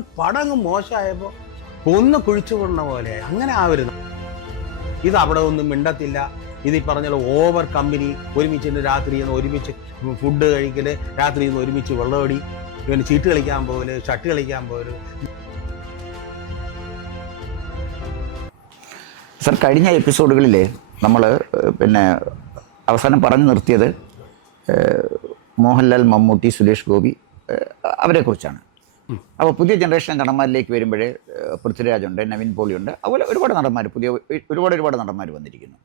ഒരു പടം അങ്ങ് മോശമായപ്പോൾ ഒന്ന് കുഴിച്ചു കൊണ്ട പോലെയായി. അങ്ങനെ ആവരുത്. ഇത് അവിടെ ഒന്നും മിണ്ടത്തില്ല. ഇത് ഈ പറഞ്ഞ ഓവർ കമ്പനി, ഒരുമിച്ച് രാത്രി ഒരുമിച്ച് ഫുഡ് കഴിക്കല്, രാത്രി ഒരുമിച്ച് വെള്ളമടി, ഇവന് ചീട്ട് കളിക്കാൻ പോകല്, ഷട്ട് കളിക്കാൻ പോകല്. സർ, കഴിഞ്ഞ എപ്പിസോഡുകളിൽ നമ്മൾ അവസാനം പറഞ്ഞു നിർത്തിയത് മോഹൻലാൽ, മമ്മൂട്ടി, സുരേഷ് ഗോപി അവരെക്കുറിച്ചാണ്. അപ്പോൾ പുതിയ ജനറേഷൻ നടന്മാരിലേക്ക് വരുമ്പോഴേ പൃഥ്വിരാജുണ്ട്, നവീൻ പോളിയുണ്ട്, അതുപോലെ ഒരുപാട് നടന്മാർ, ഒരുപാട് നടന്മാർ വന്നിരിക്കുന്നു.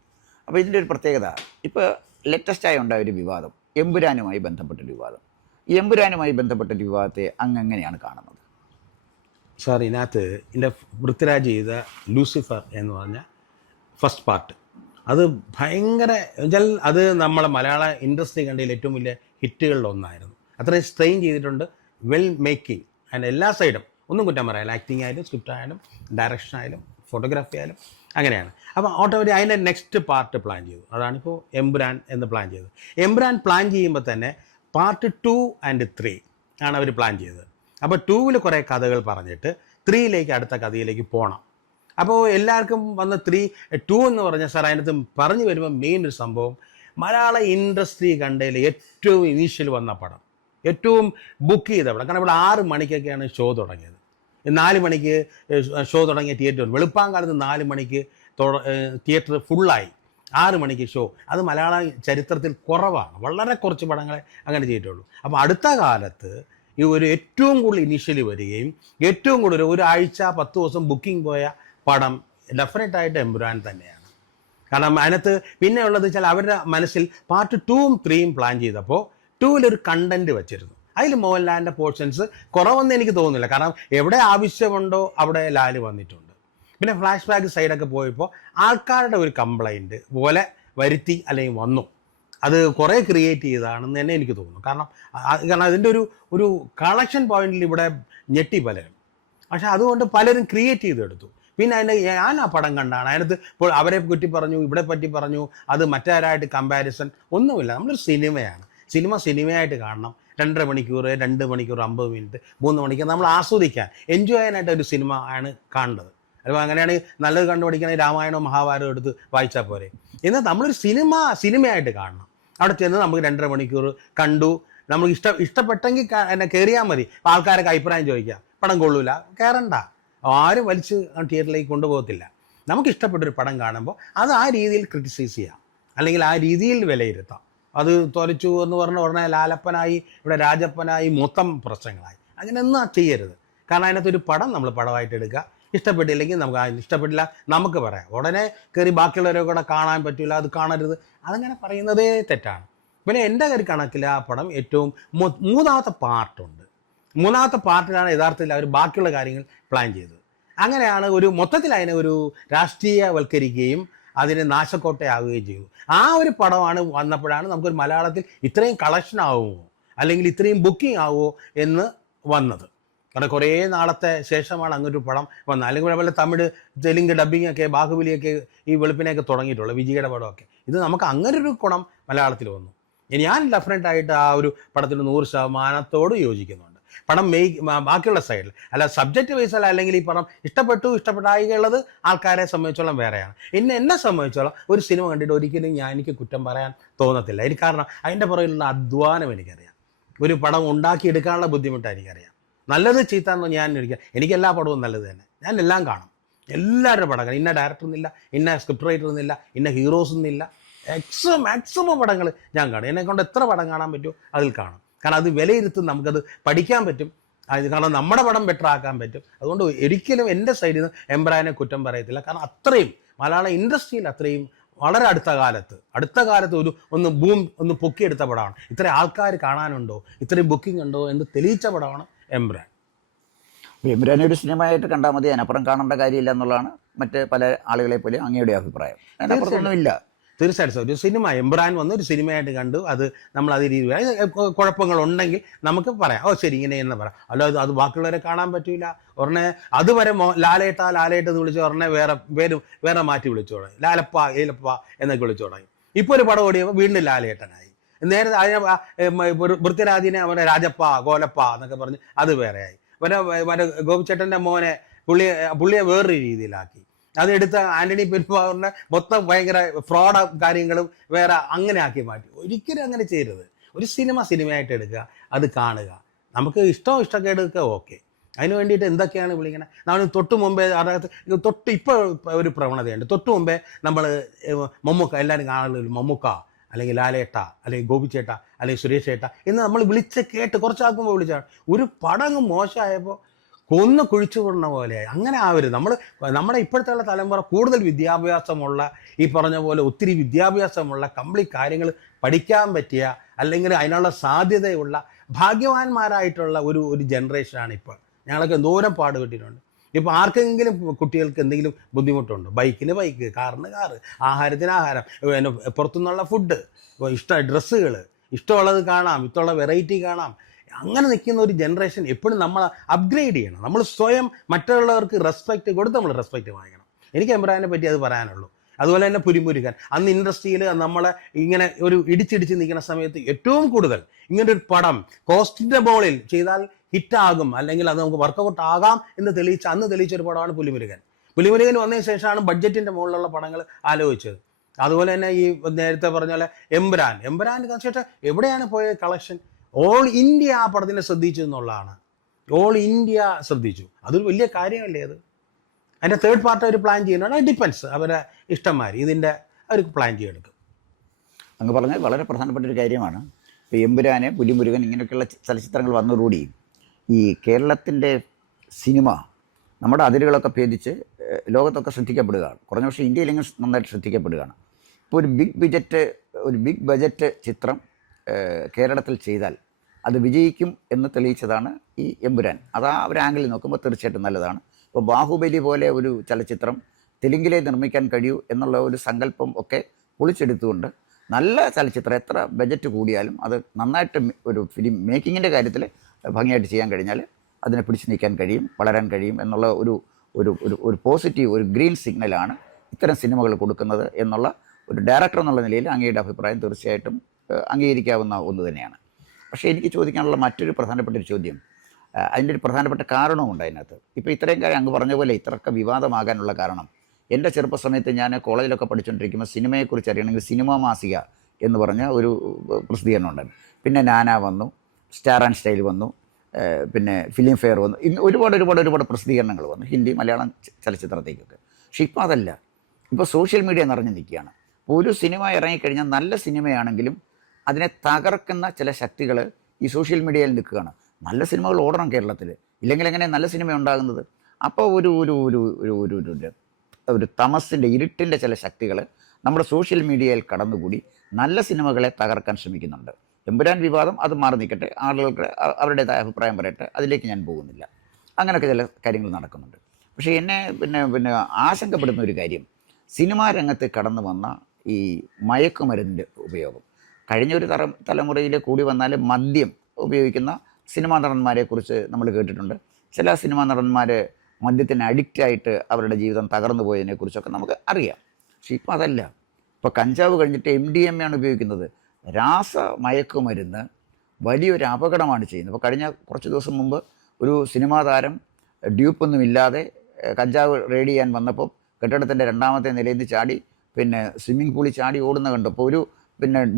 അപ്പോൾ ഇതിൻ്റെ ഒരു പ്രത്യേകത, ഇപ്പോൾ ലേറ്റസ്റ്റായി ഉണ്ടായ ഒരു വിവാദം, എമ്പുരാനുമായി ബന്ധപ്പെട്ടൊരു വിവാദം. ഈ എമ്പുരാനുമായി ബന്ധപ്പെട്ടൊരു വിവാദത്തെ അങ്ങനെയാണ് കാണുന്നത്? സാർ, ഇതിനകത്ത് എൻ്റെ പൃഥ്വിരാജ് ചെയ്ത ലൂസിഫർ എന്ന് പറഞ്ഞ ഫസ്റ്റ് പാർട്ട്, അത് ഭയങ്കര വെച്ചാൽ അത് നമ്മളെ മലയാള ഇൻഡസ്ട്രി കണ്ടതിൽ ഏറ്റവും വലിയ ഹിറ്റുകളിൽ ഒന്നായിരുന്നു. അത്രയും സ്ട്രെയിൻ ചെയ്തിട്ടുണ്ട്. വെൽ മേക്കിംഗ് ആൻഡ് എല്ലാ സൈഡും ഒന്നും കുറ്റം പറയാം. ആക്ടിങ് ആയാലും, സ്ക്രിപ്റ്റ് ആയാലും, ഡയറക്ഷൻ ആയാലും, ഫോട്ടോഗ്രാഫി ആയാലും അങ്ങനെയാണ്. അപ്പോൾ ഓട്ടോമാറ്റിക് അതിൻ്റെ നെക്സ്റ്റ് പാർട്ട് പ്ലാൻ ചെയ്തു. അതാണിപ്പോൾ എമ്പുരാൻ എന്ന് പ്ലാൻ ചെയ്തത്. എമ്പുരാൻ പ്ലാൻ ചെയ്യുമ്പോൾ തന്നെ പാർട്ട് 2 and 3 ആണ് അവർ പ്ലാൻ ചെയ്തത്. അപ്പോൾ 2-ൽ കുറേ കഥകൾ പറഞ്ഞിട്ട് 3-ലേക്ക് അടുത്ത കഥയിലേക്ക് പോകണം. അപ്പോൾ എല്ലാവർക്കും വന്ന് 2 എന്ന് പറഞ്ഞാൽ സാർ, അതിനകത്ത് പറഞ്ഞു വരുമ്പോൾ മെയിൻ ഒരു സംഭവം, മലയാള ഇൻഡസ്ട്രി കണ്ടതിൽ ഏറ്റവും ഇനീഷ്യൽ വന്ന പടം, ഏറ്റവും ബുക്ക് ചെയ്ത പടം. കാരണം ഇവിടെ 6 മണിക്കൊക്കെയാണ് ഷോ തുടങ്ങിയത്. 4 മണിക്ക് ഷോ തുടങ്ങിയ തിയേറ്റർ, വെളുപ്പാങ്കാലത്ത് 4 മണിക്ക് തിയേറ്റർ ഫുള്ളായി. 6 മണിക്ക് ഷോ. അത് മലയാള ചരിത്രത്തിൽ കുറവാണ്. വളരെ കുറച്ച് പടങ്ങളെ അങ്ങനെ ചെയ്തിട്ടുള്ളൂ. അപ്പോൾ അടുത്ത കാലത്ത് ഈ ഒരു ഏറ്റവും കൂടുതൽ ഇനീഷ്യലി വരികയും ഏറ്റവും കൂടുതൽ ഒരാഴ്ച 10 ദിവസം ബുക്കിംഗ് പോയ പടം ഡെഫിനറ്റായിട്ട് എമ്പുരാൻ തന്നെയാണ്. കാരണം അതിനകത്ത് പിന്നെ ഉള്ളത് വെച്ചാൽ അവരുടെ മനസ്സിൽ പാർട്ട് 2-ഉം 3-യും പ്ലാൻ ചെയ്തപ്പോൾ 2-ലൊരു കണ്ടന്റ് വെച്ചിരുന്നു. അതിൽ മോഹൻലാലിൻ്റെ പോർഷൻസ് കുറവെന്ന് എനിക്ക് തോന്നുന്നില്ല. കാരണം എവിടെ ആവശ്യമുണ്ടോ അവിടെ ലാൽ വന്നിട്ടുണ്ട്. പിന്നെ ഫ്ലാഷ് ബാക്ക് സൈഡൊക്കെ പോയപ്പോൾ ആൾക്കാരുടെ ഒരു കംപ്ലൈൻറ്റ് പോലെ വരുത്തി അല്ലെങ്കിൽ വന്നു. അത് കുറേ ക്രിയേറ്റ് ചെയ്തതാണെന്ന് തന്നെ എനിക്ക് തോന്നുന്നു. കാരണം അതിൻ്റെ ഒരു കളക്ഷൻ പോയിന്റിൽ ഇവിടെ ഞെട്ടി പലരും. പക്ഷെ അതുകൊണ്ട് പലരും ക്രിയേറ്റ് ചെയ്തെടുത്തു. പിന്നെ അതിൻ്റെ ഞാൻ ആ പടം കണ്ടാണ്. അതിനകത്ത് ഇപ്പോൾ അവരെ പറ്റി പറഞ്ഞു, ഇവിടെ പറ്റി പറഞ്ഞു, അത് മറ്റാരായിട്ട് കമ്പാരിസൺ ഒന്നുമില്ല. നമ്മളൊരു സിനിമയാണ്. സിനിമയായിട്ട് കാണണം. 2.5 മണിക്കൂർ, 2 മണിക്കൂർ 50 മിനിറ്റ്, 3 മണിക്കൂർ നമ്മൾ ആസ്വദിക്കാൻ, എൻജോയ് ചെയ്യാനായിട്ട് ഒരു സിനിമ ആണ് കാണേണ്ടത്. അപ്പോൾ അങ്ങനെയാണെങ്കിൽ നല്ലത് കണ്ടുപിടിക്കണമെങ്കിൽ രാമായണവും മഹാഭാരതവും എടുത്ത് വായിച്ചാൽ പോരെ. എന്നാൽ നമ്മളൊരു സിനിമയായിട്ട് കാണണം. അവിടെ ചെന്ന് നമുക്ക് 2.5 മണിക്കൂർ കണ്ടു, നമ്മൾ ഇഷ്ടപ്പെട്ടെങ്കിൽ എന്നെ കയറിയാൽ മതി. ആൾക്കാരൊക്കെ അഭിപ്രായം ചോദിക്കുക, പടം കൊള്ളൂല, കയറണ്ട. ആരും വലിച്ച് തിയേറ്ററിലേക്ക് കൊണ്ടുപോകത്തില്ല. നമുക്ക് ഇഷ്ടപ്പെട്ടൊരു പടം കാണുമ്പോൾ അത് ആ രീതിയിൽ ക്രിറ്റിസൈസ് ചെയ്യാം, അല്ലെങ്കിൽ ആ രീതിയിൽ വിലയിരുത്താം. അത് തൊലച്ചു എന്ന് പറഞ്ഞ ഉടനെ ലാലപ്പനായി, ഇവിടെ രാജപ്പനായി, മൊത്തം പ്രശ്നങ്ങളായി. അങ്ങനെയൊന്നും ചെയ്യരുത്. കാരണം അതിനകത്തൊരു പടം നമ്മൾ പടമായിട്ട് എടുക്കുക. ഇഷ്ടപ്പെട്ടില്ലെങ്കിൽ നമുക്ക് ഇഷ്ടപ്പെട്ടില്ല നമുക്ക് പറയാം. ഉടനെ കയറി ബാക്കിയുള്ളവരെ കൂടെ കാണാൻ പറ്റില്ല, അത് കാണരുത്, അതങ്ങനെ പറയുന്നതേ തെറ്റാണ്. പിന്നെ എൻ്റെ കണക്കിൽ ആ പടം ഏറ്റവും മൂന്നാമത്തെ പാർട്ടുണ്ട്. മൂന്നാമത്തെ പാർട്ടിലാണ് യഥാർത്ഥത്തിൽ അവർ ബാക്കിയുള്ള കാര്യങ്ങൾ പ്ലാൻ ചെയ്തത്. അങ്ങനെയാണ് ഒരു മൊത്തത്തിൽ അതിനെ ഒരു രാഷ്ട്രീയവൽക്കരിക്കുകയും അതിന് നാശക്കോട്ടയാവുകയും ചെയ്തു. ആ ഒരു പടമാണ് വന്നപ്പോഴാണ് നമുക്കൊരു മലയാളത്തിൽ ഇത്രയും കളക്ഷൻ ആവുമോ, അല്ലെങ്കിൽ ഇത്രയും ബുക്കിംഗ് ആവുമോ എന്ന് വന്നത്. കാരണം കുറേ നാളത്തെ ശേഷമാണ് അങ്ങനൊരു പടം വന്നത്. അല്ലെങ്കിൽ അതുപോലെ തമിഴ്, തെലുങ്ക് ഡബ്ബിങ്ങൊക്കെ, ബാഹുബലിയൊക്കെ ഈ വെളുപ്പിനെയൊക്കെ തുടങ്ങിയിട്ടുള്ളൂ, വിജയുടെ പടമൊക്കെ. ഇത് നമുക്ക് അങ്ങനൊരു ഗുണം മലയാളത്തിൽ വന്നു. ഞാൻ ഡെഫിനറ്റായിട്ട് ആ ഒരു പടത്തിന് 100% യോജിക്കുന്നുണ്ട്. പടം ബാക്കിയുള്ള സൈഡിൽ അല്ല, സബ്ജക്റ്റ് വൈസ് അല്ല, അല്ലെങ്കിൽ ഈ പടം ഇഷ്ടപ്പെട്ടായികയുള്ളത് ആൾക്കാരെ സംബന്ധിച്ചോളം വേറെയാണ്. എന്നെ സംബന്ധിച്ചോളം ഒരു സിനിമ കണ്ടിട്ട് ഒരിക്കലും എനിക്ക് കുറ്റം പറയാൻ തോന്നത്തില്ല. എനിക്ക് കാരണം അതിൻ്റെ പുറകിലുള്ള അധ്വാനം എനിക്കറിയാം. ഒരു പടം ഉണ്ടാക്കിയെടുക്കാനുള്ള ബുദ്ധിമുട്ട് എനിക്കറിയാം. നല്ലത് ചീത്താന്നോ ഞാൻ എനിക്ക് എല്ലാ പടവും നല്ലത് തന്നെ. ഞാൻ എല്ലാം കാണും, എല്ലാവരുടെ പടം കാണും. ഇന്ന ഡയറക്ടർ എന്നില്ല, ഇന്ന സ്ക്രിപ്റ്റ് റൈറ്റർ എന്നില്ല, ഇന്ന ഹീറോസ് എന്നില്ല, മാക്സിമം പടങ്ങൾ ഞാൻ കാണും. എന്നെക്കൊണ്ട് എത്ര പടം കാണാൻ പറ്റുമോ അതിൽ കാണും. കാരണം അത് വിലയിരുത്തും, നമുക്കത് പഠിക്കാൻ പറ്റും. കാരണം നമ്മുടെ പടം ബെറ്റർ ആക്കാൻ പറ്റും. അതുകൊണ്ട് ഒരിക്കലും എൻ്റെ സൈഡിൽ നിന്ന് എമ്പുരാനെ കുറ്റം പറയത്തില്ല. കാരണം അത്രയും മലയാള ഇൻഡസ്ട്രിയിൽ അത്രയും വളരെ അടുത്ത കാലത്ത് ഒന്ന് പൊക്കിയെടുത്ത പടമാണ്. ഇത്രയും ആൾക്കാർ കാണാനുണ്ടോ, ഇത്രയും ബുക്കിംഗ് ഉണ്ടോ എന്ന് തെളിയിച്ച പടമാണ് എമ്പുരാൻ. എമ്പുരാനെ ഒരു സിനിമയായിട്ട് കണ്ടാൽ മതി, അതിനപ്പുറം കാണേണ്ട കാര്യമില്ല എന്നുള്ളതാണ് മറ്റ് പല ആളുകളെ പോലെ അങ്ങയുടെ അഭിപ്രായം. അതിനപ്പുറത്തൊന്നുമില്ല. തീർച്ചയായിട്ടും ഒരു സിനിമ എമ്പുരാൻ വന്ന് ഒരു സിനിമയായിട്ട് കണ്ടു, അത് നമ്മൾ അതേ രീതിയിൽ കുഴപ്പങ്ങളുണ്ടെങ്കിൽ നമുക്ക് പറയാം, ഓ ശരി ഇങ്ങനെ എന്ന് പറയാം. അല്ലാതെ അത് ബാക്കിയുള്ളവരെ കാണാൻ പറ്റില്ല. ഉടനെ അതുവരെ ലാലേട്ട എന്ന് വിളിച്ച് ഉടനെ വേറെ മാറ്റി വിളിച്ചു തുടങ്ങി, ലാലപ്പ ഏലപ്പ എന്നൊക്കെ വിളിച്ചു തുടങ്ങി. ഇപ്പോൾ ഒരു പടം ഓടിയപ്പോൾ വീണ്ടും ലാലേട്ടനായി. നേരത്തെ അതിനെ പൃഥ്വിരാജിനെ അവനെ രാജപ്പ ഗോലപ്പ എന്നൊക്കെ പറഞ്ഞ് അത് വേറെയായി. പിന്നെ മറ്റേ ഗോപിച്ചേട്ടൻ്റെ മോനെ പുള്ളിയെ വേറൊരു രീതിയിലാക്കി. അതെടുത്ത ആന്റണി പെരുമ്പാവൂരിനെ മൊത്തം ഭയങ്കര ഫ്രോഡ് കാര്യങ്ങളും വേറെ അങ്ങനെ ആക്കി മാറ്റി. ഒരിക്കലും അങ്ങനെ ചെയ്യരുത്. ഒരു സിനിമയായിട്ട് എടുക്കുക, അത് കാണുക, നമുക്ക് ഇഷ്ടക്കേടൊക്കെ ഓക്കെ. അതിന് വേണ്ടിയിട്ട് എന്തൊക്കെയാണ് വിളിക്കുന്നത്. നമ്മൾ തൊട്ട് മുമ്പേ അതായത് ഇപ്പോൾ ഒരു പ്രവണതയുണ്ട്. തൊട്ട് മുമ്പേ നമ്മൾ മമ്മൂക്ക, എല്ലാവരും കാണുന്നത് മമ്മൂക്ക അല്ലെങ്കിൽ ലാലേട്ട അല്ലെങ്കിൽ ഗോപിച്ചേട്ട അല്ലെങ്കിൽ സുരേഷ് ഏട്ട എന്ന് നമ്മൾ വിളിച്ച് കേട്ട് കുറച്ചാക്കുമ്പോൾ വിളിച്ചാണ്. ഒരു പടം അങ്ങ് മോശമായപ്പോൾ കൊന്ന് കുഴിച്ചു വിടുന്ന പോലെയായി. അങ്ങനെ ആവരുത്. നമ്മുടെ ഇപ്പോഴത്തെ തലമുറ കൂടുതൽ വിദ്യാഭ്യാസമുള്ള, ഈ പറഞ്ഞ പോലെ ഒത്തിരി വിദ്യാഭ്യാസമുള്ള കംപ്ലീറ്റ് കാര്യങ്ങൾ പഠിക്കാൻ പറ്റിയ അല്ലെങ്കിൽ അതിനുള്ള സാധ്യതയുള്ള ഭാഗ്യവാന്മാരായിട്ടുള്ള ഒരു ജനറേഷനാണ് ഇപ്പോൾ. ഞങ്ങളൊക്കെ എന്തോരം പാടുപെട്ടിട്ടുണ്ട്. ഇപ്പോൾ ആർക്കെങ്കിലും കുട്ടികൾക്ക് എന്തെങ്കിലും ബുദ്ധിമുട്ടുണ്ടോ? ബൈക്കിന് ബൈക്ക്, കാറിന് കാറ്, ആഹാരത്തിന് ആഹാരം, പിന്നെ പുറത്തുനിന്നുള്ള ഫുഡ്, ഡ്രസ്സുകൾ, ഇഷ്ടമുള്ളത് കാണാം, ഇഷ്ടമുള്ള വെറൈറ്റി കാണാം. അങ്ങനെ നിൽക്കുന്ന ഒരു ജനറേഷൻ എപ്പോഴും നമ്മൾ അപ്ഗ്രേഡ് ചെയ്യണം. നമ്മൾ സ്വയം മറ്റുള്ളവർക്ക് റെസ്പെക്റ്റ് കൊടുത്ത് നമ്മൾ റെസ്പെക്റ്റ് വാങ്ങിക്കണം. എനിക്ക് എംബ്രാനെ പറ്റി അത് പറയാനുള്ളൂ. അതുപോലെ തന്നെ പുലിമുരുകൻ അന്ന് ഇൻഡസ്ട്രിയിൽ നമ്മളെ ഇങ്ങനെ ഒരു ഇടിച്ചിടിച്ച് നിൽക്കുന്ന സമയത്ത് ഏറ്റവും കൂടുതൽ ഇങ്ങനൊരു പടം കോസ്റ്റിൻ്റെ ബോളിൽ ചെയ്താൽ ഹിറ്റാകും, അല്ലെങ്കിൽ അത് നമുക്ക് വർക്കൗട്ട് ആകാം എന്ന് അന്ന് തെളിയിച്ചൊരു പടമാണ് പുലിമുരുകൻ. പുലിമുരുകൻ വന്നതിന് ശേഷമാണ് ബഡ്ജറ്റിൻ്റെ മുകളിലുള്ള പടങ്ങൾ ആലോചിച്ചത്. അതുപോലെ തന്നെ ഈ നേരത്തെ പറഞ്ഞ പോലെ എംബ്രാൻ തീർച്ചയായിട്ടും എവിടെയാണ് പോയ കളക്ഷൻ? ഓൾ ഇന്ത്യ ആ പടത്തിനെ ശ്രദ്ധിച്ചു എന്നുള്ളതാണ്. ഓൾ ഇന്ത്യ ശ്രദ്ധിച്ചു. അതൊരു വലിയ കാര്യമല്ലേ അത്? അതിൻ്റെ തേർഡ് പാർട്ട് അവർ പ്ലാൻ ചെയ്യുന്നതാണ്. ഡിപ്പെൻസ് അവരെ ഇഷ്ടംമാർ ഇതിൻ്റെ അവർക്ക് പ്ലാൻ ചെയ്തെടുക്കും. അങ്ങ് പറഞ്ഞത് വളരെ പ്രധാനപ്പെട്ട ഒരു കാര്യമാണ്. ഇപ്പോൾ എമ്പുരാന്, പുലിമുരുകൻ ഇങ്ങനെയൊക്കെയുള്ള ചലച്ചിത്രങ്ങൾ വന്നതോടുകൂടി ഈ കേരളത്തിൻ്റെ സിനിമ നമ്മുടെ അതിരുകളൊക്കെ ഭേദിച്ച് ലോകത്തൊക്കെ ശ്രദ്ധിക്കപ്പെടുകയാണ്. കുറഞ്ഞ പക്ഷേ ഇന്ത്യയിലെങ്കിലും നന്നായിട്ട് ശ്രദ്ധിക്കപ്പെടുകയാണ്. ഇപ്പോൾ ഒരു ബിഗ് ബജറ്റ് ചിത്രം കേരളത്തിൽ ചെയ്താൽ അത് വിജയിക്കും എന്ന് തെളിയിച്ചതാണ് ഈ എമ്പുരാൻ. അത് ആ ഒരു ആംഗിളിൽ നോക്കുമ്പോൾ തീർച്ചയായിട്ടും നല്ലതാണ്. ഇപ്പോൾ ബാഹുബലി പോലെ ഒരു ചലച്ചിത്രം തെലുങ്കിലെ നിർമ്മിക്കാൻ കഴിയൂ എന്നുള്ള ഒരു സങ്കല്പം ഒക്കെ പൊളിച്ചെടുത്തുകൊണ്ട് നല്ല ചലച്ചിത്രം എത്ര ബജറ്റ് കൂടിയാലും അത് നന്നായിട്ട് ഒരു ഫിലിം മേക്കിങ്ങിൻ്റെ കാര്യത്തിൽ ഭംഗിയായിട്ട് ചെയ്യാൻ കഴിഞ്ഞാൽ അതിനെ പിടിച്ചു നീക്കാൻ കഴിയും, വളരാൻ കഴിയും എന്നുള്ള ഒരു പോസിറ്റീവ്, ഒരു ഗ്രീൻ സിഗ്നലാണ് ഇത്തരം സിനിമകൾ കൊടുക്കുന്നത് എന്നുള്ള ഒരു ഡയറക്ടർ എന്നുള്ള നിലയിൽ അങ്ങയുടെ അഭിപ്രായം തീർച്ചയായിട്ടും അംഗീകരിക്കാവുന്ന ഒന്ന് തന്നെയാണ്. പക്ഷേ എനിക്ക് ചോദിക്കാനുള്ള മറ്റൊരു പ്രധാനപ്പെട്ട ഒരു ചോദ്യം, അതിൻ്റെ ഒരു പ്രധാനപ്പെട്ട കാരണവുമുണ്ട് അതിനകത്ത്. ഇപ്പോൾ ഇത്രയും കാര്യം അങ്ങ് പറഞ്ഞ പോലെ ഇത്രയൊക്കെ വിവാദമാകാനുള്ള കാരണം, എൻ്റെ ചെറുപ്പസമയത്ത് ഞാൻ കോളേജിലൊക്കെ പഠിച്ചുകൊണ്ടിരിക്കുമ്പോൾ സിനിമയെക്കുറിച്ച് അറിയണമെങ്കിൽ സിനിമാ മാസിക എന്ന് പറഞ്ഞ ഒരു പ്രസിദ്ധീകരണം ഉണ്ടായിരുന്നു. പിന്നെ നാന വന്നു, സ്റ്റാർ ആൻഡ് സ്റ്റൈൽ വന്നു, പിന്നെ ഫിലിം ഫെയർ വന്നു. ഇന്ന് ഒരുപാട് പ്രസിദ്ധീകരണങ്ങൾ വന്നു, ഹിന്ദി മലയാളം ചലച്ചിത്രത്തേക്കൊക്കെ. പക്ഷേ ഇപ്പോൾ അതല്ല. ഇപ്പോൾ സോഷ്യൽ മീഡിയ നിറഞ്ഞു നിൽക്കുകയാണ്. ഇപ്പോൾ ഒരു സിനിമ ഇറങ്ങിക്കഴിഞ്ഞാൽ നല്ല സിനിമയാണെങ്കിലും അതിനെ തകർക്കുന്ന ചില ശക്തികൾ ഈ സോഷ്യൽ മീഡിയയിൽ നിൽക്കുകയാണ്. നല്ല സിനിമകൾ ഓടണം കേരളത്തിൽ, ഇല്ലെങ്കിൽ എങ്ങനെ നല്ല സിനിമ ഉണ്ടാകുന്നത്? അപ്പോൾ ഒരു തമസിൻ്റെ, ഇരുട്ടിൻ്റെ ചില ശക്തികൾ നമ്മുടെ സോഷ്യൽ മീഡിയയിൽ കടന്നുകൂടി നല്ല സിനിമകളെ തകർക്കാൻ ശ്രമിക്കുന്നുണ്ട്. എമ്പുരാൻ വിവാദം അത് മാറി നിൽക്കട്ടെ, ആളുകൾക്ക് അവരുടേതായ അഭിപ്രായം പറയട്ടെ, അതിലേക്ക് ഞാൻ പോകുന്നില്ല. അങ്ങനെയൊക്കെ ചില കാര്യങ്ങൾ നടക്കുന്നുണ്ട്. പക്ഷേ എന്നെ പിന്നെ ആശങ്കപ്പെടുന്ന ഒരു കാര്യം, സിനിമാ രംഗത്ത് കടന്നു വന്ന ഈ മയക്കുമരുന്നിൻ്റെ ഉപയോഗം. കഴിഞ്ഞ ഒരു തലമുറയിൽ കൂടി വന്നാൽ മദ്യം ഉപയോഗിക്കുന്ന സിനിമാ നടന്മാരെക്കുറിച്ച് നമ്മൾ കേട്ടിട്ടുണ്ട്. ചില സിനിമാ നടന്മാർ മദ്യത്തിന് അഡിക്റ്റായിട്ട് അവരുടെ ജീവിതം തകർന്നു പോയതിനെക്കുറിച്ചൊക്കെ നമുക്ക് അറിയാം. പക്ഷെ ഇപ്പോൾ അതല്ല. ഇപ്പോൾ കഞ്ചാവ് കഴിഞ്ഞിട്ട് MDMA ആണ് ഉപയോഗിക്കുന്നത്. രാസമയക്കുമരുന്ന് വലിയൊരു അപകടമാണ് ചെയ്യുന്നത്. ഇപ്പോൾ കഴിഞ്ഞ കുറച്ച് ദിവസം മുമ്പ് ഒരു സിനിമാ താരം ഡ്യൂപ്പൊന്നുമില്ലാതെ കഞ്ചാവ് റെയ്ഡ് ചെയ്യാൻ വന്നപ്പോൾ കെട്ടിടത്തിൻ്റെ 2ാമത്തെ നിലയിൽ നിന്ന് ചാടി പിന്നെ സ്വിമ്മിംഗ് പൂളിൽ ചാടി ഓടുന്ന കണ്ടപ്പോൾ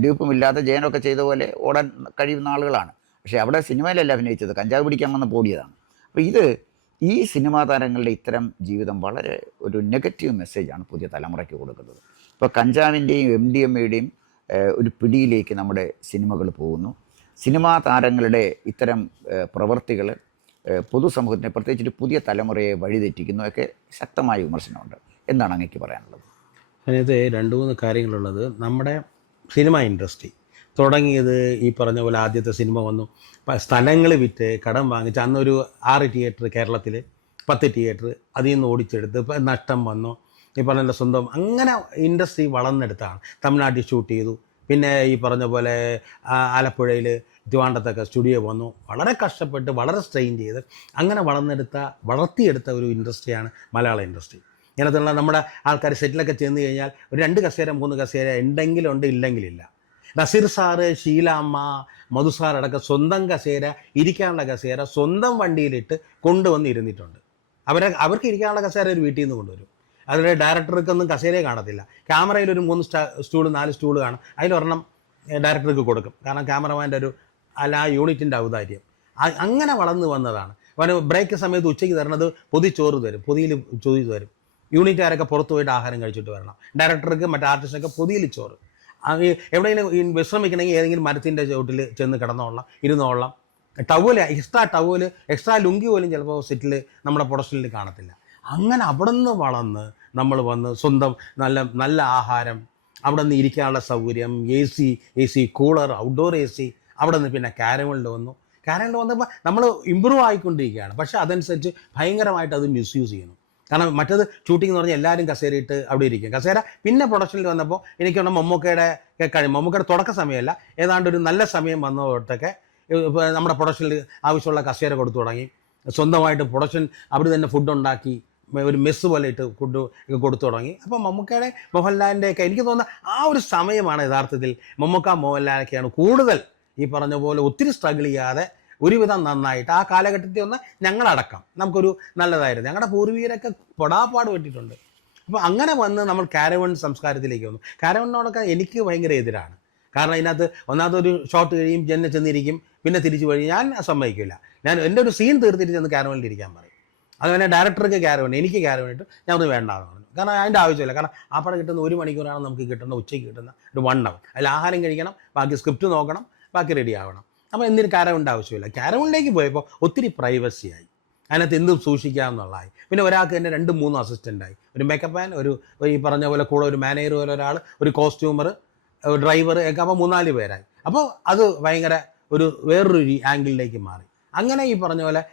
ഡ്യൂപ്പുമില്ലാതെ ജയനൊക്കെ ചെയ്ത പോലെ ഓടാൻ കഴിയുന്ന ആളുകളാണ്. പക്ഷേ അവിടെ സിനിമയിലല്ല അഭിനയിച്ചത്, കഞ്ചാവ് പിടിക്കാൻ വന്ന് ഓടിയതാണ്. അപ്പോൾ ഈ സിനിമാ താരങ്ങളുടെ ഇത്തരം ജീവിതം വളരെ ഒരു നെഗറ്റീവ് മെസ്സേജാണ് പുതിയ തലമുറയ്ക്ക് കൊടുക്കുന്നത്. ഇപ്പോൾ കഞ്ചാവിൻ്റെയും MDMAയുടെയും ഒരു പിടിയിലേക്ക് നമ്മുടെ സിനിമകൾ പോകുന്നു. സിനിമാ താരങ്ങളുടെ ഇത്തരം പ്രവൃത്തികൾ പൊതുസമൂഹത്തിനെ, പ്രത്യേകിച്ച് പുതിയ തലമുറയെ വഴിതെറ്റിക്കുന്നു ഒക്കെ ശക്തമായ വിമർശനമുണ്ട്. എന്താണ് അങ്ങേക്ക് പറയാനുള്ളത്? അതിനകത്ത് 2-3 കാര്യങ്ങളുള്ളത്. നമ്മുടെ സിനിമ ഇൻഡസ്ട്രി തുടങ്ങിയത് ഈ പറഞ്ഞ പോലെ ആദ്യത്തെ സിനിമ വന്നു, സ്ഥലങ്ങൾ വിറ്റ് കടം വാങ്ങിച്ച്, അന്നൊരു 6 തിയേറ്റർ കേരളത്തിൽ, 10 തിയേറ്റർ അതിൽ നിന്ന് ഓടിച്ചെടുത്ത് ഇപ്പം നഷ്ടം വന്നു. ഈ പറഞ്ഞ സ്വന്തം അങ്ങനെ ഇൻഡസ്ട്രി വളർന്നെടുത്താണ്. തമിഴ്നാട്ടിൽ ഷൂട്ട് ചെയ്തു, പിന്നെ ഈ പറഞ്ഞ പോലെ ആലപ്പുഴയിൽ ട്രിവാൻഡ്രത്തൊക്കെ സ്റ്റുഡിയോ വന്നു. വളരെ കഷ്ടപ്പെട്ട് വളരെ സ്ട്രെയിൻ ചെയ്ത് അങ്ങനെ വളർത്തിയെടുത്ത ഒരു ഇൻഡസ്ട്രിയാണ് മലയാള ഇൻഡസ്ട്രി. ഇങ്ങനത്തുള്ള നമ്മുടെ ആൾക്കാർ സെറ്റിലൊക്കെ ചെന്ന് കഴിഞ്ഞാൽ ഒരു 2 കസേര 3 കസേര ഉണ്ടെങ്കിലുണ്ട്, ഇല്ലെങ്കിലില്ല. നസീർ സാറ്, ഷീലാമ്മ, മധു സാറടക്കം സ്വന്തം കസേര, ഇരിക്കാനുള്ള കസേര സ്വന്തം വണ്ടിയിലിട്ട് കൊണ്ടുവന്ന് ഇരുന്നിട്ടുണ്ട്. അവർക്ക് ഇരിക്കാനുള്ള കസേര ഒരു വീട്ടിൽ നിന്ന് കൊണ്ടുവരും. അതിലെ ഡയറക്ടർക്കൊന്നും കസേരയെ കാണത്തില്ല. ക്യാമറയിൽ ഒരു 3 സ്റ്റൂള് 4 സ്റ്റൂള് കാണും. അതിലൊരെണ്ണം ഡയറക്ടർക്ക് കൊടുക്കും. കാരണം ക്യാമറമാൻ്റെ ഒരു ആ യൂണിറ്റിൻ്റെ ഔദാര്യം. അങ്ങനെ വളർന്നു വന്നതാണ്. ബ്രേക്ക് സമയത്ത് ഉച്ചയ്ക്ക് തരണത് പൊതിച്ചോറ് തരും, പൊതിയിൽ ചോറ് തരും. യൂണിറ്റുകാരൊക്കെ പുറത്തു പോയിട്ട് ആഹാരം കഴിച്ചിട്ട് വരണം. ഡയറക്ടർക്ക് മറ്റേ ആർട്ടിസ്റ്റൊക്കെ പൊതിയിൽ ചോറ്. എവിടെയെങ്കിലും വിശ്രമിക്കണമെങ്കിൽ ഏതെങ്കിലും മരത്തിൻ്റെ ചുവട്ടിൽ ചെന്ന് കിടന്നോളാം, ഇരുന്നോളാം. ടവല് എക്സ്ട്രാ ലുങ്കി പോലും ചിലപ്പോൾ സെറ്റിൽ നമ്മുടെ പ്രൊഡക്ഷനിൽ കാണത്തില്ല. അങ്ങനെ അവിടെ നിന്ന് വളർന്ന് നമ്മൾ വന്ന് സ്വന്തം നല്ല നല്ല ആഹാരം, അവിടെ നിന്ന് ഇരിക്കാനുള്ള സൗകര്യം, A C cooler, outdoor AC. അവിടെ നിന്ന് പിന്നെ കാരവണിൽ വന്നപ്പോൾ നമ്മൾ ഇമ്പ്രൂവ് ആയിക്കൊണ്ടിരിക്കുകയാണ്. പക്ഷേ അതനുസരിച്ച് ഭയങ്കരമായിട്ട് അത് മിസ്യൂസ് ചെയ്യുന്നു. കാരണം മറ്റത് ഷൂട്ടിംഗ് എന്ന് പറഞ്ഞാൽ എല്ലാവരും കസേരയിട്ട് അവിടെ ഇരിക്കും. കസേര പിന്നെ പ്രൊഡക്ഷനിൽ വന്നപ്പോൾ എനിക്കുള്ള മമ്മൂക്കയുടെ തുടക്ക സമയമല്ല, ഏതാണ്ട് ഒരു നല്ല സമയം വന്നതൊട്ടൊക്കെ നമ്മുടെ പ്രൊഡക്ഷനിൽ ആവശ്യമുള്ള കസേര കൊടുത്തു തുടങ്ങി. സ്വന്തമായിട്ട് പ്രൊഡക്ഷൻ അവിടെ തന്നെ ഫുഡ് ഉണ്ടാക്കി ഒരു മെസ്സ് പോലെ ഇട്ട് ഫുഡ് കൊടുത്തു തുടങ്ങി. അപ്പോൾ മമ്മൂക്കയുടെ മോഹൻലാലിൻ്റെയൊക്കെ എനിക്ക് തോന്നുന്ന ആ ഒരു സമയമാണ് യഥാർത്ഥത്തിൽ മമ്മൂക്ക മോഹൻലാലൊക്കെയാണ് കൂടുതൽ ഈ പറഞ്ഞ പോലെ ഒത്തിരി സ്ട്രഗിൾ ചെയ്യാതെ ഒരുവിധം നന്നായിട്ട് ആ കാലഘട്ടത്തിൽ ഒന്ന് ഞങ്ങളടക്കം നമുക്കൊരു നല്ലതായിരുന്നു. ഞങ്ങളുടെ പൂർവികരൊക്കെ പൊടാപ്പാട് പെട്ടിട്ടുണ്ട്. അപ്പോൾ അങ്ങനെ വന്ന് നമ്മൾ കാരവൺ സംസ്കാരത്തിലേക്ക് വന്നു. കാരവണിനോടൊക്കെ എനിക്ക് ഭയങ്കര എതിരാണ്. കാരണം ഇതിനകത്ത് ഒന്നാമതൊരു ഷോട്ട് കഴിയും, ചെന്നിരിക്കും, പിന്നെ തിരിച്ചു കഴിയും. ഞാൻ സമ്മതിക്കില്ല. എൻ്റെ ഒരു സീൻ തീർത്തിട്ട് ചെന്ന് കാരവണിൽ ഇരിക്കാൻ പറയും. അതുപോലെ ഡയറക്ടർക്ക് കാരവൺ, എനിക്ക് കാരവൺ ഇട്ട് ഞാൻ ഒന്ന് വേണ്ടാന്ന് പറഞ്ഞു. കാരണം അതിൻ്റെ ആവശ്യമില്ല. കാരണം ആ പടം കിട്ടുന്ന 1 മണിക്കൂറാണ് നമുക്ക് കിട്ടുന്ന, ഉച്ചയ്ക്ക് കിട്ടുന്ന ഒരു 1 hour. അതിൽ ആഹാരം കഴിക്കണം, ബാക്കി സ്ക്രിപ്റ്റ് നോക്കണം, ബാക്കി റെഡി ആവണം. അപ്പോൾ എന്തിനും കാരവണിൻ്റെ ആവശ്യമില്ല. കാരവണിലേക്ക് പോയപ്പോൾ ഒത്തിരി പ്രൈവസിയായി, അതിനകത്ത് എന്തും സൂക്ഷിക്കാമെന്നുള്ളതായി. പിന്നെ ഒരാൾക്ക് തന്നെ 2-3 അസിസ്റ്റൻ്റായി. ഒരു മേക്കപ്പ് മാൻ, ഒരു ഈ പറഞ്ഞ പോലെ കൂടെ ഒരു മാനേജർ പോലെ ഒരാൾ, ഒരു കോസ്റ്റ്യൂമർ, ഡ്രൈവർ ഒക്കെ. അപ്പോൾ 3-4 പേരായി. അപ്പോൾ അത് ഭയങ്കര വേറൊരു ആംഗിളിലേക്ക് മാറി. അങ്ങനെ ഈ പറഞ്ഞ പോലെ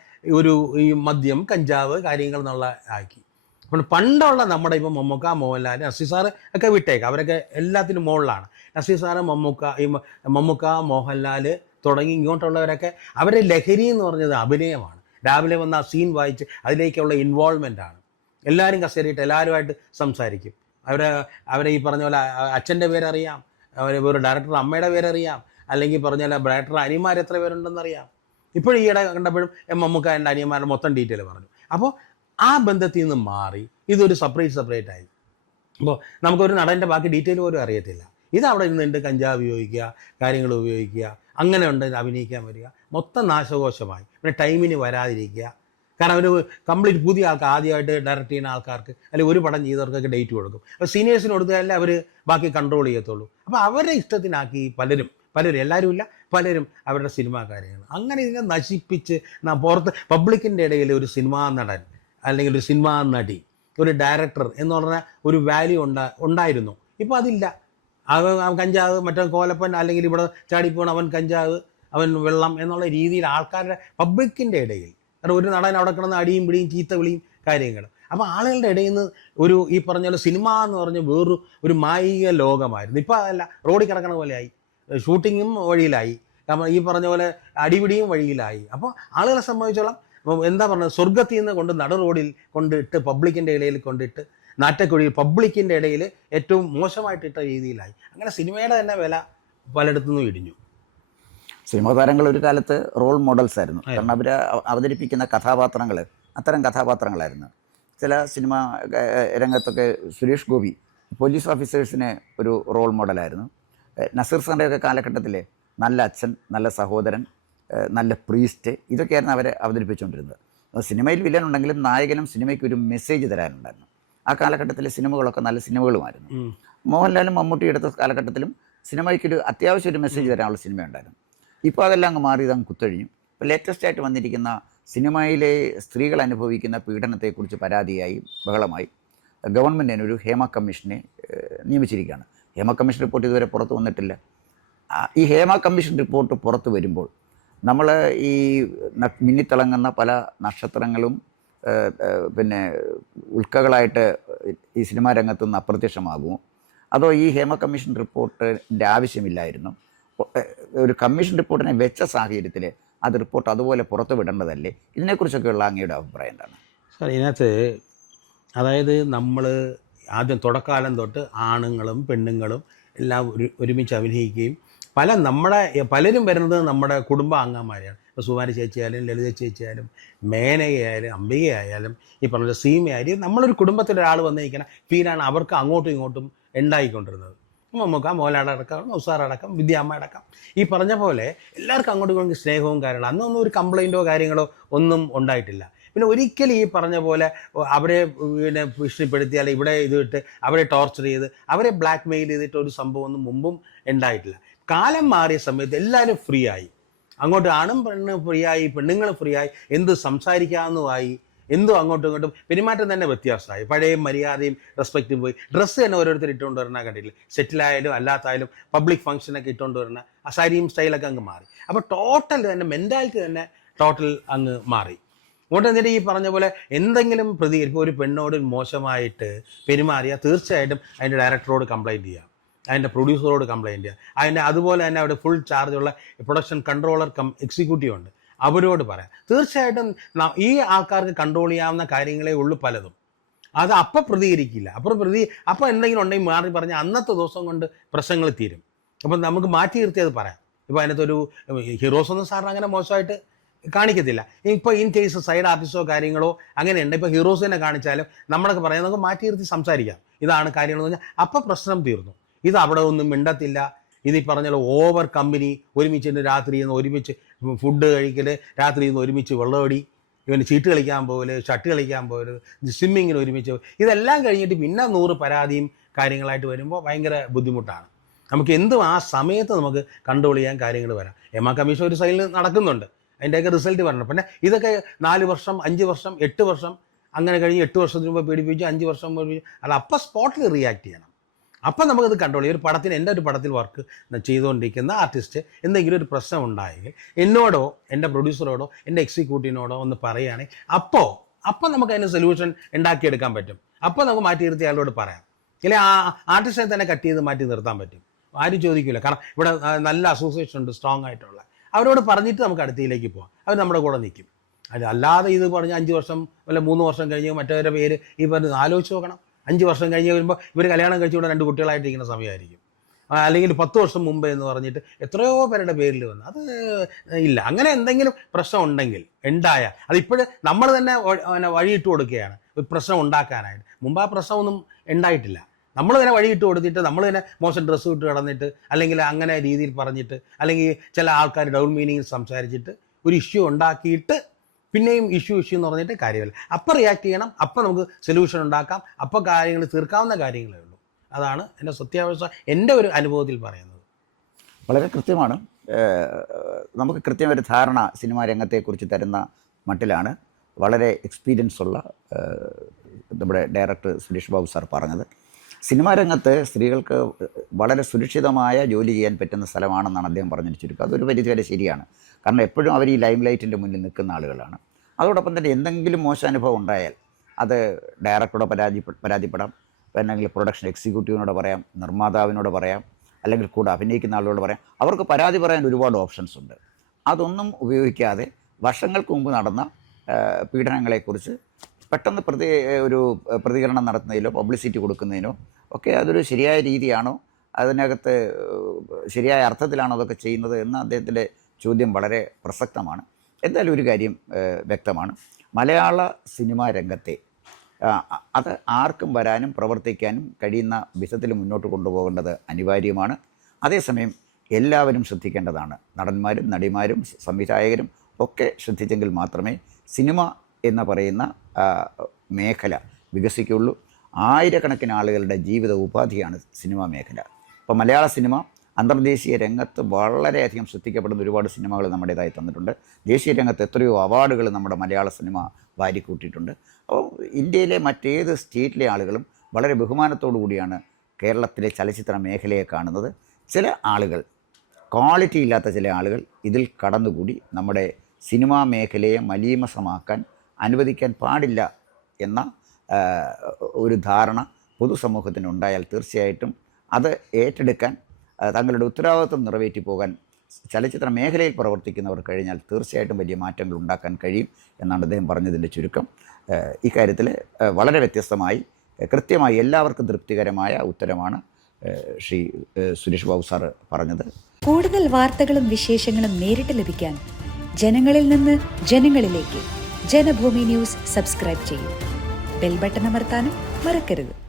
ഈ മദ്യം, കഞ്ചാവ് കാര്യങ്ങൾ എന്നുള്ള ആക്കി. അപ്പോൾ പണ്ടുള്ള നമ്മുടെ ഇപ്പം മമ്മൂക്ക, മോഹൻലാൽ, നസീർ സാറ് ഒക്കെ വിട്ടേക്കാം, അവരൊക്കെ എല്ലാത്തിനും മുകളിലാണ്. നസീർ സാറ്, മമ്മൂക്ക, മോഹൻലാൽ തുടങ്ങി ഇങ്ങോട്ടുള്ളവരൊക്കെ അവരെ ലഹരി എന്ന് പറഞ്ഞത് അഭിനയമാണ്. രാവിലെ വന്ന ആ സീൻ വായിച്ച് അതിലേക്കുള്ള ഇൻവോൾവ്മെൻ്റാണ്. എല്ലാവരും കസേരയിട്ട് എല്ലാവരുമായിട്ട് സംസാരിക്കും. അവരെ ഈ പറഞ്ഞ പോലെ അച്ഛൻ്റെ പേരറിയാം, ഒരു ഡയറക്ടർ അമ്മയുടെ പേരറിയാം, അല്ലെങ്കിൽ പറഞ്ഞ പോലെ ഡയറക്ടർ അനിയന്മാർ എത്ര പേരുണ്ടെന്നറിയാം. ഇപ്പോഴും ഈയിടെ കണ്ടപ്പോഴും മമ്മൂക്ക എൻ്റെ അനിയന്മാരുടെ മൊത്തം ഡീറ്റെയിൽ പറഞ്ഞു. അപ്പോൾ ആ ബന്ധത്തിൽ നിന്ന് മാറി ഇതൊരു സെപ്പറേറ്റ് ആയി. അപ്പോൾ നമുക്കൊരു നടൻ്റെ ബാക്കി ഡീറ്റെയിൽ പോലും അറിയത്തില്ല. ഇത് അവിടെ ഇരുന്നിട്ട് കഞ്ചാവ് ഉപയോഗിക്കുക, കാര്യങ്ങൾ ഉപയോഗിക്കുക, അങ്ങനെ ഉണ്ട് അഭിനയിക്കാൻ വരിക, മൊത്തം നാശകോശമായി. പിന്നെ ടൈമിന് വരാതിരിക്കുക. കാരണം ഒരു കംപ്ലീറ്റ് പുതിയ ആൾക്ക്, ആദ്യമായിട്ട് ഡയറക്റ്റ് ചെയ്യുന്ന ആൾക്കാർക്ക് അല്ലെങ്കിൽ ഒരു പടം ചെയ്തവർക്കൊക്കെ ഡേറ്റ് കൊടുക്കും. അപ്പോൾ സീനിയേഴ്സിന് കൊടുത്താലേ അവർ ബാക്കി കൺട്രോൾ ചെയ്യത്തുള്ളൂ. അപ്പോൾ അവരുടെ ഇഷ്ടത്തിനാക്കി പലരും, എല്ലാവരും ഇല്ല, പലരും അവരുടെ സിനിമാ കാര്യങ്ങൾ അങ്ങനെ ഇതിനെ നശിപ്പിച്ച് പുറത്ത് പബ്ലിക്കിൻ്റെ ഇടയിൽ ഒരു സിനിമാ നടൻ അല്ലെങ്കിൽ ഒരു സിനിമാ നടി, ഒരു ഡയറക്ടർ എന്ന് പറഞ്ഞ ഒരു വാല്യൂ ഉണ്ടായിരുന്നു. ഇപ്പോൾ അതില്ല. അവൻ കഞ്ചാവ്, മറ്റേ കോലപ്പൻ, അല്ലെങ്കിൽ ഇവിടെ ചാടിപ്പോണ അവൻ കഞ്ചാവ്, അവൻ വെള്ളം എന്നുള്ള രീതിയിൽ ആൾക്കാരുടെ പബ്ലിക്കിൻ്റെ ഇടയിൽ. കാരണം ഒരു നടൻ അവിടെ കിടന്ന് അടിയും പിടിയും ചീത്ത വിളിയും കാര്യങ്ങൾ. അപ്പോൾ ആളുകളുടെ ഇടയിൽ നിന്ന് ഈ പറഞ്ഞ പോലെ സിനിമ എന്ന് പറഞ്ഞ ഒരു മായിക ലോകമായിരുന്നു. ഇപ്പോൾ അതല്ല, റോഡിൽ കിടക്കണ പോലെയായി, ഷൂട്ടിങ്ങും വഴിയിലായി, കാരണം ഈ പറഞ്ഞ പോലെ അടിപിടിയും വഴിയിലായി. അപ്പോൾ ആളുകളെ സംബന്ധിച്ചോളം എന്താ പറയുക, സ്വർഗത്തിൽ നിന്ന് കൊണ്ട് നട റോഡിൽ കൊണ്ടിട്ട് പബ്ലിക്കിൻ്റെ ഇടയിൽ കൊണ്ടിട്ട് നാറ്റക്കുഴി പബ്ലിക്കിൻ്റെ ഇടയിൽ ഏറ്റവും മോശമായിട്ടിട്ട രീതിയിലായി. അങ്ങനെ സിനിമയുടെ തന്നെ വില പലയിടത്തുനിന്നും ഇടിഞ്ഞു. സിനിമാ താരങ്ങൾ ഒരു കാലത്ത് റോൾ മോഡൽസ് ആയിരുന്നു. കാരണം അവർ അവതരിപ്പിക്കുന്ന കഥാപാത്രങ്ങൾ അത്തരം കഥാപാത്രങ്ങളായിരുന്നു. ചില സിനിമ രംഗത്തൊക്കെ സുരേഷ് ഗോപി പോലീസ് ഓഫീസേഴ്സിന് ഒരു റോൾ മോഡലായിരുന്നു. നസീർ സാറിൻ്റെയൊക്കെ കാലഘട്ടത്തിൽ നല്ല അച്ഛൻ, നല്ല സഹോദരൻ, നല്ല പ്രീസ്റ്റ്, ഇതൊക്കെയായിരുന്നു അവരെ അവതരിപ്പിച്ചുകൊണ്ടിരുന്നത്. സിനിമയിൽ വില്ലൻ ഉണ്ടെങ്കിലും നായകനും സിനിമയ്ക്ക് ഒരു മെസ്സേജ് തരാനുണ്ടായിരുന്നു. ആ കാലഘട്ടത്തിലെ സിനിമകളൊക്കെ നല്ല സിനിമകളുമായിരുന്നു. മോഹൻലാലും മമ്മൂട്ടി എടുത്ത കാലഘട്ടത്തിലും സിനിമയ്ക്കൊരു അത്യാവശ്യം ഒരു മെസ്സേജ് തരാനുള്ള സിനിമയുണ്ടായിരുന്നു. ഇപ്പോൾ അതെല്ലാം അങ്ങ് മാറി, ഇതങ്ങ് കുത്തൊഴിഞ്ഞു. ഇപ്പോൾ ലേറ്റസ്റ്റ് ആയിട്ട് വന്നിരിക്കുന്ന സിനിമയിലെ സ്ത്രീകൾ അനുഭവിക്കുന്ന പീഡനത്തെക്കുറിച്ച് പരാതിയായി ബഹളമായി ഗവൺമെൻറ് ഒരു ഹേമ കമ്മീഷനെ നിയമിച്ചിരിക്കുകയാണ്. ഹേമ കമ്മീഷൻ റിപ്പോർട്ട് ഇതുവരെ പുറത്തു വന്നിട്ടില്ല. ഈ ഹേമ കമ്മീഷൻ റിപ്പോർട്ട് പുറത്തു വരുമ്പോൾ നമ്മൾ ഈ മിന്നിത്തിളങ്ങുന്ന പല നക്ഷത്രങ്ങളും പിന്നെ ഉൽക്കകളായിട്ട് ഈ സിനിമാ രംഗത്തുനിന്ന് അപ്രത്യക്ഷമാകുമോ, അതോ ഈ ഹേമ കമ്മീഷൻ റിപ്പോർട്ടിൻ്റെ ആവശ്യമില്ലായിരുന്നു? ഒരു കമ്മീഷൻ റിപ്പോർട്ടിനെ വെച്ച സാഹചര്യത്തിൽ അത് റിപ്പോർട്ട് അതുപോലെ പുറത്തു വിടേണ്ടതല്ലേ? ഇതിനെക്കുറിച്ചൊക്കെയുള്ള അങ്ങയുടെ അഭിപ്രായം എന്താണ്? സാർ, ഇതിനകത്ത് അതായത് നമ്മൾ ആദ്യം തുടക്കാലം തൊട്ട് ആണുങ്ങളും പെണ്ണുങ്ങളും എല്ലാം ഒരുമിച്ച് അഭിനയിക്കുകയും പലരും വരുന്നത് നമ്മുടെ കുടുംബാംഗന്മാരെയാണ്. ഇപ്പോൾ സുമാരി ചേച്ചിയായാലും ലളിത ചേച്ചിയായാലും മേനകയായാലും അംബികയായാലും ഈ പറഞ്ഞ സീമയായാലും നമ്മളൊരു കുടുംബത്തിൻ്റെ ഒരാൾ വന്നിരിക്കുന്ന ഫീലാണ് അവർക്ക് അങ്ങോട്ടും ഇങ്ങോട്ടും ഉണ്ടായിക്കൊണ്ടിരുന്നത്. മമ്മൂക്ക, മോഹൻലാലടക്കം, ഉസാറടക്കം, വിദ്യാമ്മ അടക്കം ഈ പറഞ്ഞ പോലെ എല്ലാവർക്കും അങ്ങോട്ടും ഇങ്ങോട്ടും സ്നേഹവും കാര്യങ്ങളും. അന്നൊന്നും ഒരു കംപ്ലൈൻറ്റോ കാര്യങ്ങളോ ഒന്നും ഉണ്ടായിട്ടില്ല. പിന്നെ ഒരിക്കലും ഈ പറഞ്ഞ പോലെ അവരെ പിന്നെ ഭീഷണിപ്പെടുത്തിയാൽ ഇവിടെ ഇതിട്ട് അവരെ ടോർച്ചർ ചെയ്ത് അവരെ ബ്ലാക്ക് മെയിൽ ചെയ്തിട്ട് ഒരു സംഭവമൊന്നും മുമ്പും ഉണ്ടായിട്ടില്ല. കാലം മാറിയ സമയത്ത് എല്ലാവരും ഫ്രീ ആയി, അങ്ങോട്ട് ആണും പെണ്ണും ഫ്രീ ആയി, പെണ്ണുങ്ങളും ഫ്രീ ആയി, എന്ത് സംസാരിക്കാവുന്നതായി, എന്തും അങ്ങോട്ടും ഇങ്ങോട്ടും പെരുമാറ്റം തന്നെ വ്യത്യാസമായി. പഴയ മര്യാദയും റെസ്പെക്റ്റും പോയി. ഡ്രസ്സ് തന്നെ ഓരോരുത്തർ ഇട്ടുകൊണ്ട് വരണ കണ്ടില്ല. സെറ്റിലായാലും അല്ലാത്തായാലും പബ്ലിക് ഫംഗ്ഷനൊക്കെ ഇട്ടുകൊണ്ട് വരണ ആ സാരിയും സ്റ്റൈലൊക്കെ അങ്ങ് മാറി. അപ്പോൾ ടോട്ടൽ തന്നെ മെൻറ്റാലിറ്റി തന്നെ ടോട്ടൽ അങ്ങ് മാറി. അതുകൊണ്ട് എന്നിട്ട് ഈ പറഞ്ഞ പോലെ എന്തെങ്കിലും പ്രതികരിപ്പോൾ ഒരു പെണ്ണോട് മോശമായിട്ട് പെരുമാറിയാൽ തീർച്ചയായിട്ടും അതിൻ്റെ ഡയറക്ടറോട് കംപ്ലയിൻറ്റ് ചെയ്യാം, അതിൻ്റെ പ്രൊഡ്യൂസറോട് കംപ്ലയിൻറ്റ് ചെയ്യാം, അതുപോലെ തന്നെ അവിടെ ഫുൾ ചാർജുള്ള പ്രൊഡക്ഷൻ കൺട്രോളർ എക്സിക്യൂട്ടീവ് ഉണ്ട്, അവരോട് പറയാം. തീർച്ചയായിട്ടും ഈ ആൾക്കാർക്ക് കൺട്രോൾ ചെയ്യാവുന്ന കാര്യങ്ങളേ ഉള്ളൂ പലതും. അത് അപ്പം പ്രതികരിക്കില്ല. അപ്പം എന്തെങ്കിലും ഉണ്ടെങ്കിൽ മാറി പറഞ്ഞാൽ അന്നത്തെ ദിവസം കൊണ്ട് പ്രശ്നങ്ങൾ തീരും. അപ്പം നമുക്ക് മാറ്റി നിർത്തി അത് പറയാം. ഇപ്പോൾ അതിനകത്തൊരു ഹീറോസൊന്നും സാറിന് അങ്ങനെ മോശമായിട്ട് കാണിക്കത്തില്ല. ഇപ്പോൾ ഇൻ കേസ് സൈഡ് ആർട്ടിസ്റ്റോ കാര്യങ്ങളോ അങ്ങനെയുണ്ട്. ഇപ്പോൾ ഹീറോസിനെ കാണിച്ചാലും നമ്മളൊക്കെ പറയാം, നമുക്ക് മാറ്റി നിർത്തി സംസാരിക്കാം, ഇതാണ് കാര്യങ്ങളെന്ന് പറഞ്ഞാൽ അപ്പം പ്രശ്നം തീർന്നു. ഇത് അവിടെ ഒന്നും മിണ്ടത്തില്ല. ഇത് ഈ പറഞ്ഞാൽ ഓവർ കമ്പനി, ഒരുമിച്ച് രാത്രി നിന്ന് ഒരുമിച്ച് ഫുഡ് കഴിക്കൽ, രാത്രി നിന്ന് ഒരുമിച്ച് വെള്ളമടി, ഇവന് ചീട്ട് കളിക്കാൻ പോകല്, ഷട്ട് കളിക്കാൻ പോകല്, സ്വിമ്മിങ്ങിന് ഒരുമിച്ച്, ഇതെല്ലാം കഴിഞ്ഞിട്ട് പിന്നെ 100 പരാതിയും കാര്യങ്ങളായിട്ട് വരുമ്പോൾ ഭയങ്കര ബുദ്ധിമുട്ടാണ്. നമുക്ക് എന്തും ആ സമയത്ത് നമുക്ക് കൺട്രോൾ ചെയ്യാൻ കാര്യങ്ങൾ വരാം. എമ കമ്മീഷൻ ഒരു സൈഡിൽ നടക്കുന്നുണ്ട്, അതിൻ്റെയൊക്കെ റിസൾട്ട് വരണം. പിന്നെ ഇതൊക്കെ 4 വർഷം 5 വർഷം 8 വർഷം അങ്ങനെ കഴിഞ്ഞ് 8 വർഷത്തിന് മുമ്പ് പീഡിപ്പിച്ച് 5 വർഷം അത് അപ്പം സ്പോട്ടിൽ റിയാക്ട് ചെയ്യണം. അപ്പം നമുക്കത് കൺട്രോൾ ചെയ്യും. ഒരു പടത്തിന്, എൻ്റെ ഒരു പടത്തിൽ വർക്ക് ചെയ്തുകൊണ്ടിരിക്കുന്ന ആർട്ടിസ്റ്റ് എന്തെങ്കിലും ഒരു പ്രശ്നം ഉണ്ടായെങ്കിൽ എന്നോടോ എൻ്റെ പ്രൊഡ്യൂസറോടോ എൻ്റെ എക്സിക്യൂട്ടീവിനോടോ ഒന്ന് പറയുകയാണെങ്കിൽ അപ്പോൾ നമുക്ക് അതിന് സൊല്യൂഷൻ ഉണ്ടാക്കിയെടുക്കാൻ പറ്റും. അപ്പോൾ നമുക്ക് മാറ്റി നിർത്തി അയാളോട് പറയാം. ഇല്ലെങ്കിൽ ആ ആർട്ടിസ്റ്റിനെ തന്നെ കട്ട് ചെയ്ത് മാറ്റി നിർത്താൻ പറ്റും. ആരും ചോദിക്കില്ല. കാരണം ഇവിടെ നല്ല അസോസിയേഷൻ ഉണ്ട്, സ്ട്രോങ് ആയിട്ടുള്ള. അവരോട് പറഞ്ഞിട്ട് നമുക്ക് അടുത്തയിലേക്ക് പോകാം, അവർ നമ്മുടെ കൂടെ നിൽക്കും. അല്ലാതെ ഇത് പറഞ്ഞ് 5 വർഷം അല്ല 3 വർഷം കഴിഞ്ഞ് മറ്റവരുടെ പേര് ഈ പറഞ്ഞ് ആലോചിച്ച് നോക്കണം. 5 വർഷം കഴിഞ്ഞ് വരുമ്പോൾ ഇവർ കല്യാണം കഴിച്ചുകൊണ്ട് 2 കുട്ടികളായിട്ടിരിക്കുന്ന സമയമായിരിക്കും. അല്ലെങ്കിൽ 10 വർഷം മുമ്പ് എന്ന് പറഞ്ഞിട്ട് എത്രയോ പേരുടെ പേരിൽ വന്നു. അത് ഇല്ല. അങ്ങനെ എന്തെങ്കിലും പ്രശ്നം ഉണ്ടെങ്കിൽ ഉണ്ടായാൽ അതിപ്പോഴും നമ്മൾ തന്നെ വഴിയിട്ട് കൊടുക്കുകയാണ് ഒരു പ്രശ്നം ഉണ്ടാക്കാനായിട്ട്. മുമ്പ് ആ പ്രശ്നമൊന്നും ഉണ്ടായിട്ടില്ല. നമ്മൾ തന്നെ വഴിയിട്ട് കൊടുത്തിട്ട് നമ്മൾ തന്നെ മോശം ഡ്രസ്സ് ഇട്ട് കിടന്നിട്ട് അല്ലെങ്കിൽ അങ്ങനെ രീതിയിൽ പറഞ്ഞിട്ട് അല്ലെങ്കിൽ ചില ആൾക്കാർ ഡൗൺ മീനിങ്ങിൽ സംസാരിച്ചിട്ട് ഒരു ഇഷ്യൂ ഉണ്ടാക്കിയിട്ട് പിന്നെയും ഇഷ്യൂ എന്ന് പറഞ്ഞിട്ട് കാര്യമില്ല. അപ്പം റിയാക്ട് ചെയ്യണം, അപ്പം നമുക്ക് സൊല്യൂഷൻ ഉണ്ടാക്കാം, അപ്പം കാര്യങ്ങൾ തീർക്കാവുന്ന കാര്യങ്ങളേ ഉള്ളൂ. അതാണ് എൻ്റെ സത്യാവസ്ഥ, എൻ്റെ ഒരു അനുഭവത്തിൽ പറയുന്നത്. വളരെ കൃത്യമാണ്. നമുക്ക് കൃത്യമൊരു ധാരണ സിനിമാ രംഗത്തെക്കുറിച്ച് തരുന്ന മട്ടിലാണ് വളരെ എക്സ്പീരിയൻസ് ഉള്ള നമ്മുടെ ഡയറക്ടർ സുരേഷ് ബാബു സാർ പറഞ്ഞത്. സിനിമാ രംഗത്ത് സ്ത്രീകൾക്ക് വളരെ സുരക്ഷിതമായ ജോലി ചെയ്യാൻ പറ്റുന്ന സ്ഥലമാണെന്നാണ് അദ്ദേഹം പറഞ്ഞിട്ട് ചുരുക്കം. അതൊരു പരിധിവരെ ശരിയാണ്. കാരണം എപ്പോഴും അവർ ഈ ലൈം ലൈറ്റിൻ്റെ മുന്നിൽ നിൽക്കുന്ന ആളുകളാണ്. അതോടൊപ്പം തന്നെ എന്തെങ്കിലും മോശാനുഭവം ഉണ്ടായാൽ അത് ഡയറക്ടറോട് പരാതിപ്പെടാം, അല്ലെങ്കിൽ പ്രൊഡക്ഷൻ എക്സിക്യൂട്ടീവിനോട് പറയാം, നിർമ്മാതാവിനോട് പറയാം, അല്ലെങ്കിൽ കൂടെ അഭിനയിക്കുന്ന ആളോട് പറയാം. അവർക്ക് പരാതി പറയാൻ ഒരുപാട് ഓപ്ഷൻസ് ഉണ്ട്. അതൊന്നും ഉപയോഗിക്കാതെ വർഷങ്ങൾക്ക് മുമ്പ് നടന്ന പീഡനങ്ങളെക്കുറിച്ച് പെട്ടെന്ന് ഒരു പ്രതികരണം നടത്തുന്നതിലോ പബ്ലിസിറ്റി കൊടുക്കുന്നതിനോ ഒക്കെ അതൊരു ശരിയായ രീതിയാണോ, അതിനകത്ത് ശരിയായ അർത്ഥത്തിലാണോ അതൊക്കെ ചെയ്യുന്നത് എന്ന അദ്ദേഹത്തിൻ്റെ ചോദ്യം വളരെ പ്രസക്തമാണ്. എന്തായാലും ഒരു കാര്യം വ്യക്തമാണ്, മലയാള സിനിമാ രംഗത്തെ അത് ആർക്കും വരാനും പ്രവർത്തിക്കാനും കഴിയുന്ന വിധത്തിൽ മുന്നോട്ട് കൊണ്ടുപോകേണ്ടത് അനിവാര്യമാണ്. അതേസമയം എല്ലാവരും ശ്രദ്ധിക്കേണ്ടതാണ്. നടന്മാരും നടിമാരും സംവിധായകരും ഒക്കെ ശ്രദ്ധിച്ചെങ്കിൽ മാത്രമേ സിനിമ എന്ന് പറയുന്ന മേഖല വികസിക്കുള്ളൂ. ആയിരക്കണക്കിന് ആളുകളുടെ ജീവിത ഉപാധിയാണ് സിനിമാ മേഖല. അപ്പോൾ മലയാള സിനിമ അന്തർദേശീയ രംഗത്ത് വളരെയധികം ശ്രദ്ധിക്കപ്പെടുന്ന ഒരുപാട് സിനിമകൾ നമ്മുടേതായി തന്നിട്ടുണ്ട്. ദേശീയ രംഗത്ത് എത്രയോ അവാർഡുകൾ നമ്മുടെ മലയാള സിനിമ വാരിക്കൂട്ടിയിട്ടുണ്ട്. അപ്പോൾ ഇന്ത്യയിലെ മറ്റേത് സ്റ്റേറ്റിലെ ആളുകളും വളരെ ബഹുമാനത്തോടു കൂടിയാണ് കേരളത്തിലെ ചലച്ചിത്ര മേഖലയെ കാണുന്നത്. ചില ആളുകൾ, ക്വാളിറ്റി ഇല്ലാത്ത ചില ആളുകൾ ഇതിൽ കടന്നുകൂടി നമ്മുടെ സിനിമാ മേഖലയെ മലീമസമാക്കാൻ അനുവദിക്കാൻ പാടില്ല എന്ന ഒരു ധാരണ പൊതുസമൂഹത്തിനുണ്ടായാൽ തീർച്ചയായിട്ടും അത് ഏറ്റെടുക്കാൻ, തങ്ങളുടെ ഉത്തരവാദിത്വം നിറവേറ്റി പോകാൻ ചലച്ചിത്ര മേഖലയിൽ പ്രവർത്തിക്കുന്നവർ കഴിഞ്ഞാൽ തീർച്ചയായിട്ടും വലിയ മാറ്റങ്ങൾ ഉണ്ടാക്കാൻ കഴിയും എന്നാണ് അദ്ദേഹം പറഞ്ഞതിൻ്റെ ചുരുക്കം. ഇക്കാര്യത്തിൽ വളരെ വ്യത്യസ്തമായി കൃത്യമായി എല്ലാവർക്കും തൃപ്തികരമായ ഉത്തരമാണ് ശ്രീ സുരേഷ് ബാബു സാറ് പറഞ്ഞത്. കൂടുതൽ വാർത്തകളും വിശേഷങ്ങളും നേരിട്ട് ലഭിക്കാൻ ജനങ്ങളിൽ നിന്ന് ജനങ്ങളിലേക്ക് ജനഭൂമി ന്യൂസ് സബ്സ്ക്രൈബ് ചെയ്യൂ. ബെൽ ബട്ടൺ അമർത്താനും മറക്കരുത്.